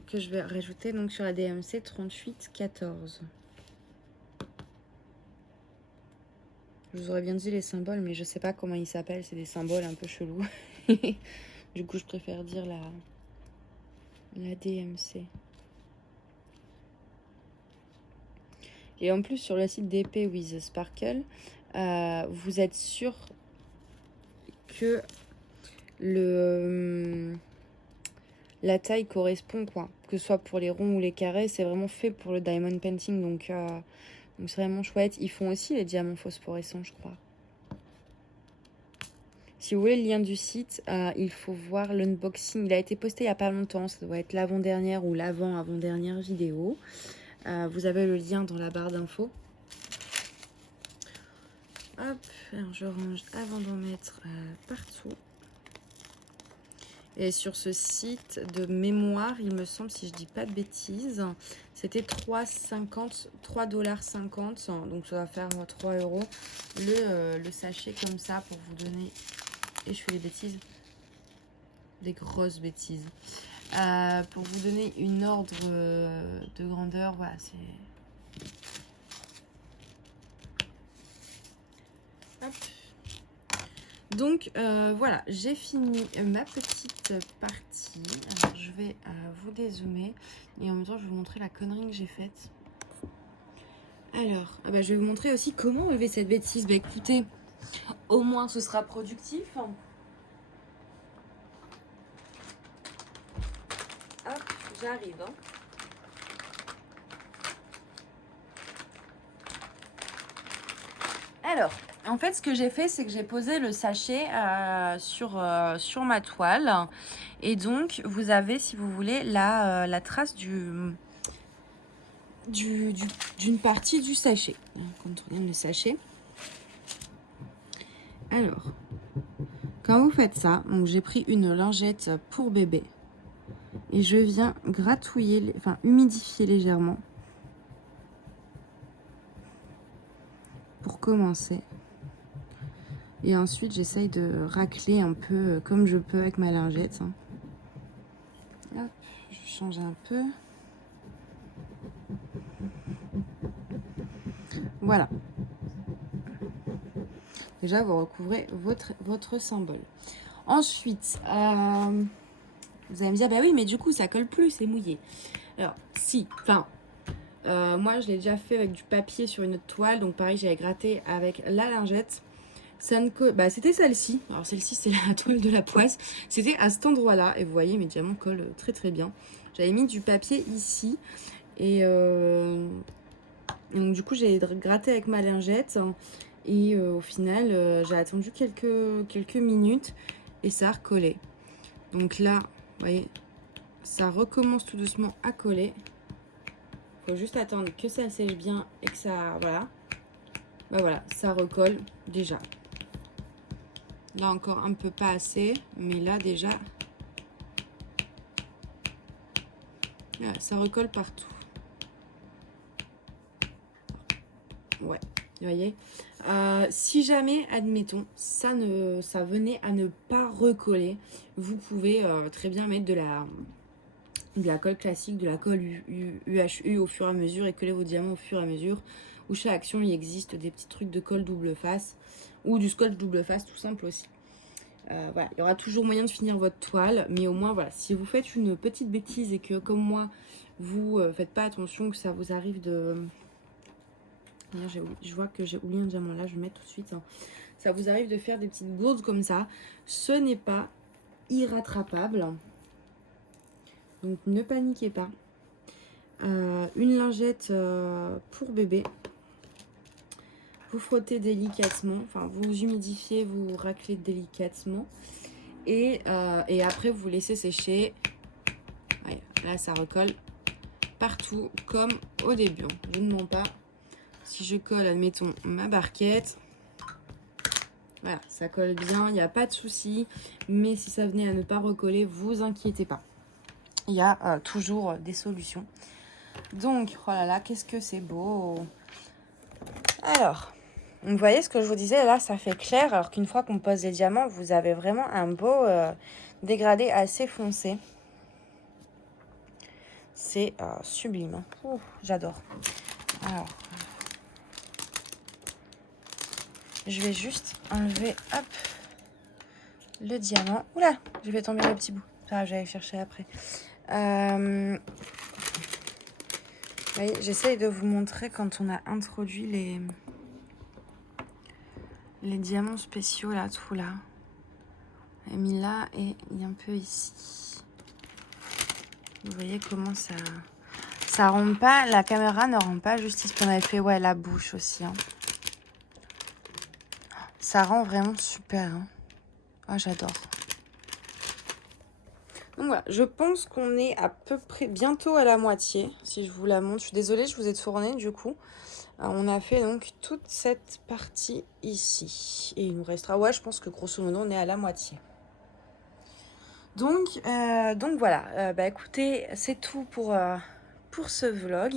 Que je vais rajouter donc sur la DMC 3814. Je vous aurais bien dit les symboles, mais je sais pas comment ils s'appellent. C'est des symboles un peu chelous. Du coup, je préfère dire la DMC. Et en plus, sur le site DP with Sparkle, vous êtes sûr que la taille correspond, quoi. Que ce soit pour les ronds ou les carrés, c'est vraiment fait pour le diamond painting. Donc c'est vraiment chouette. Ils font aussi les diamants phosphorescents, je crois. Si vous voulez le lien du site, il faut voir l'unboxing. Il a été posté il n'y a pas longtemps. Ça doit être l'avant-dernière ou l'avant-avant-dernière vidéo. Vous avez le lien dans la barre d'infos. Hop, alors je range avant d'en mettre partout. Et sur ce site de mémoire, il me semble, si je dis pas de bêtises, c'était 3,50 $. Donc ça va faire 3 €. Le sachet comme ça pour vous donner... Et je fais des bêtises. Des grosses bêtises. Pour vous donner une ordre de grandeur, voilà, c'est... Hop. Donc voilà, j'ai fini ma petite partie. Alors je vais vous dézoomer et en même temps je vais vous montrer la connerie que j'ai faite. Alors, je vais vous montrer aussi comment enlever cette bêtise. Écoutez, au moins ce sera productif. Hop, j'arrive. Alors, en fait, ce que j'ai fait, c'est que j'ai posé le sachet sur ma toile. Et donc, vous avez, si vous voulez, la trace d'une partie du sachet. Quand on regarde le sachet. Alors, quand vous faites ça, donc j'ai pris une lingette pour bébé et je viens gratouiller, enfin humidifier légèrement pour commencer. Et ensuite, j'essaye de racler un peu comme je peux avec ma lingette. Hop, je change un peu. Voilà. Déjà, vous recouvrez votre symbole. Ensuite, vous allez me dire, bah oui, mais du coup, ça colle plus, c'est mouillé. Alors, si, enfin, moi, je l'ai déjà fait avec du papier sur une autre toile. Donc, pareil, j'avais gratté avec la lingette. Ça ne colle... Bah, c'était celle-ci. Alors, celle-ci, c'est la toile de la poisse. C'était à cet endroit-là. Et vous voyez, mes diamants collent très, très bien. J'avais mis du papier ici. Et donc, du coup, j'ai gratté avec ma lingette. Et au final, j'ai attendu quelques minutes. Et ça a recollé. Donc là, vous voyez, ça recommence tout doucement à coller. Il faut juste attendre que ça sèche bien et que ça... Voilà. Bah voilà, ça recolle déjà. Là encore un peu pas assez, mais là déjà... Voilà, ça recolle partout. Ouais, vous voyez. Si jamais, admettons, ça venait à ne pas recoller, vous pouvez très bien mettre de la colle classique, de la colle UHU au fur et à mesure et coller vos diamants au fur et à mesure. Ou chez Action, il existe des petits trucs de colle double face ou du scotch double face tout simple aussi. Voilà, il y aura toujours moyen de finir votre toile, mais au moins, voilà, si vous faites une petite bêtise et que, comme moi, vous faites pas attention, que ça vous arrive de... Je vois que j'ai oublié un diamant là, je vais mettre tout de suite. Hein. Ça vous arrive de faire des petites gourdes comme ça, ce n'est pas irrattrapable. Donc ne paniquez pas. Une lingette pour bébé. Vous frottez délicatement, enfin vous humidifiez, vous raclez délicatement. Et après vous laissez sécher. Ouais, là ça recolle partout comme au début. Je ne mens pas. Si je colle, admettons, ma barquette. Voilà, ça colle bien, il n'y a pas de souci. Mais si ça venait à ne pas recoller, vous inquiétez pas. Il y a toujours des solutions. Donc, oh là là, qu'est-ce que c'est beau. Alors, vous voyez ce que je vous disais, là, ça fait clair. Alors qu'une fois qu'on pose les diamants, vous avez vraiment un beau dégradé assez foncé. C'est sublime. Ouh, j'adore. Alors, je vais juste enlever, hop, le diamant. Oula, je vais tomber le petit bout. Ah, je vais aller chercher après. Vous voyez, j'essaye de vous montrer quand on a introduit les diamants spéciaux là, tout là. J'ai mis là et un peu ici. Vous voyez comment ça rend pas, la caméra ne rend pas justice. On avait fait ouais la bouche aussi. Hein. Ça rend vraiment super. Hein. Oh, j'adore. Donc voilà, je pense qu'on est à peu près bientôt à la moitié. Si je vous la montre, je suis désolée, je vous ai tourné du coup. On a fait donc toute cette partie ici. Et il nous restera, ouais, je pense que grosso modo, on est à la moitié. Donc voilà, bah écoutez, c'est tout pour ce vlog.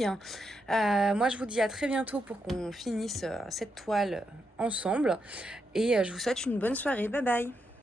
Moi, je vous dis à très bientôt pour qu'on finisse cette toile ensemble. Et je vous souhaite une bonne soirée. Bye bye!